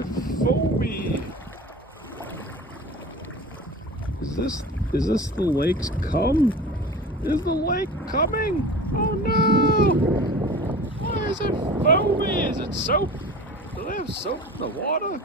it foamy? Is this the lake's come? Is the lake coming? Oh no! Why is it foamy? Is it soap? Do they have soap in the water?